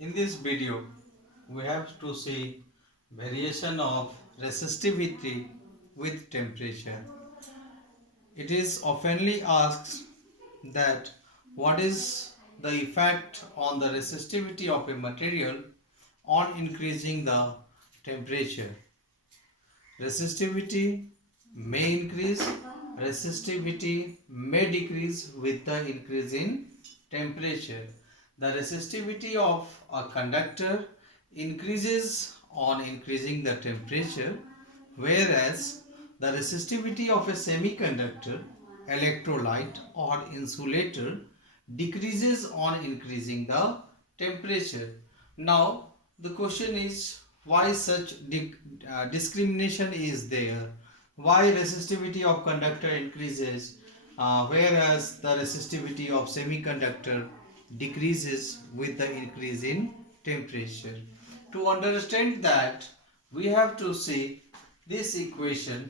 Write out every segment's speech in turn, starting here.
In this video, we have to see variation of resistivity with temperature. It is oftenly asked that what is the effect on the resistivity of a material on increasing the temperature. Resistivity may increase, resistivity may decrease with the increase in temperature. The resistivity of a conductor increases on increasing the temperature, whereas the resistivity of a semiconductor, electrolyte or insulator decreases on increasing the temperature. Now the question is, why such discrimination is there? Why resistivity of conductor increases whereas the resistivity of semiconductor decreases with the increase in temperature? To understand that, we have to see this equation,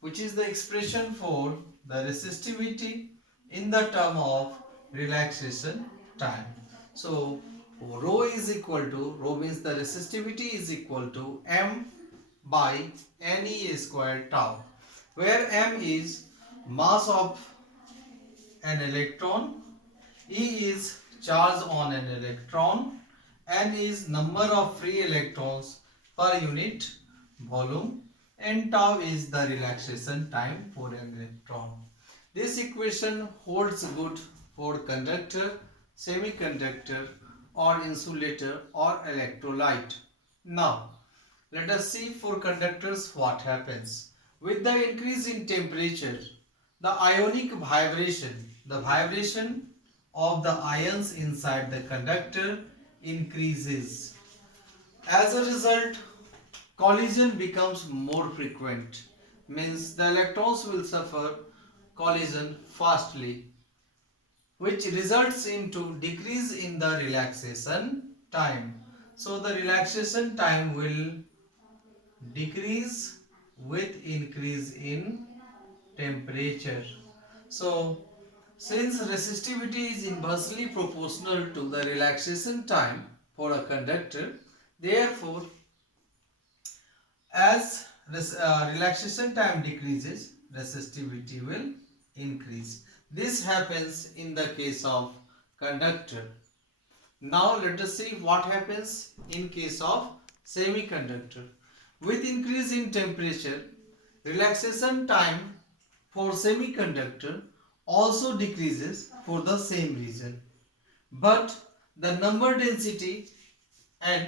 which is the expression for the resistivity in the term of relaxation time. So rho means the resistivity is equal to m by Ne square tau, where m is mass of an electron, E is charge on an electron, N is number of free electrons per unit volume, and tau is the relaxation time for an electron. This equation holds good for conductor, semiconductor or insulator or electrolyte. Now, let us see for conductors what happens. With the increase in temperature, the ionic vibration, the vibration of the ions inside the conductor increases. As a result, collision becomes more frequent, means the electrons will suffer collision fastly, which results into decrease in the relaxation time. So the relaxation time will decrease with increase in temperature. So since resistivity is inversely proportional to the relaxation time for a conductor, therefore as relaxation time decreases, resistivity will increase. This happens in the case of conductor. Now let us see what happens in case of semiconductor. With increase in temperature, relaxation time for semiconductor also decreases for the same reason. But the number density and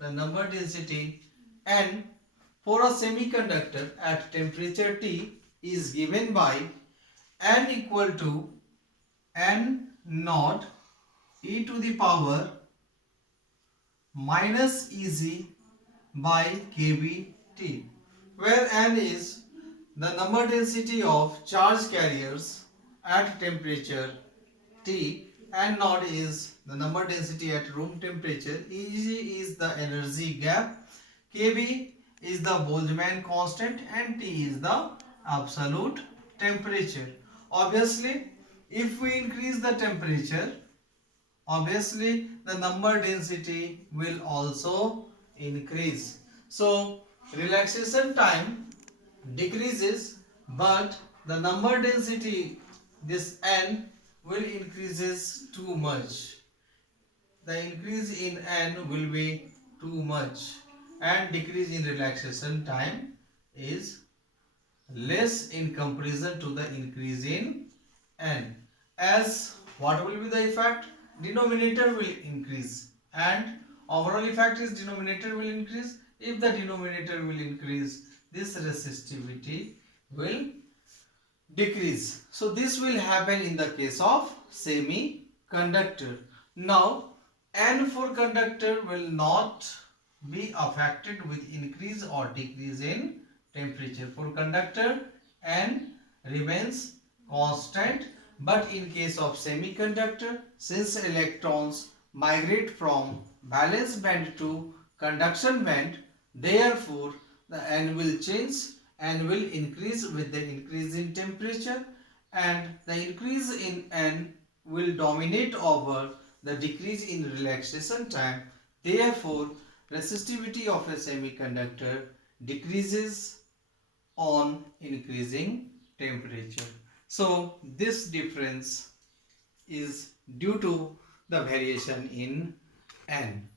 the number density N for a semiconductor at temperature T is given by N equal to N naught e to the power minus Ez by kBT, where N is the number density of charge carriers at temperature T, and naught is the number density at room temperature, Eg is the energy gap, Kb is the Boltzmann constant, and T is the absolute temperature. Obviously, if we increase the temperature, obviously the number density will also increase. So relaxation time decreases, but the number density, this N, will increases too much. The increase in N will be too much, and decrease in relaxation time is less in comparison to the increase in N. As what will be the effect? Denominator will increase, and overall effect is denominator will increase. If the denominator will increase, this resistivity will decrease. So this will happen in the case of semiconductor. Now N for conductor will not be affected with increase or decrease in temperature. For conductor, N remains constant, but in case of semiconductor, since electrons migrate from valence band to conduction band, therefore the N will change and will increase with the increase in temperature, and the increase in N will dominate over the decrease in relaxation time. Therefore, resistivity of a semiconductor decreases on increasing temperature. So this difference is due to the variation in N.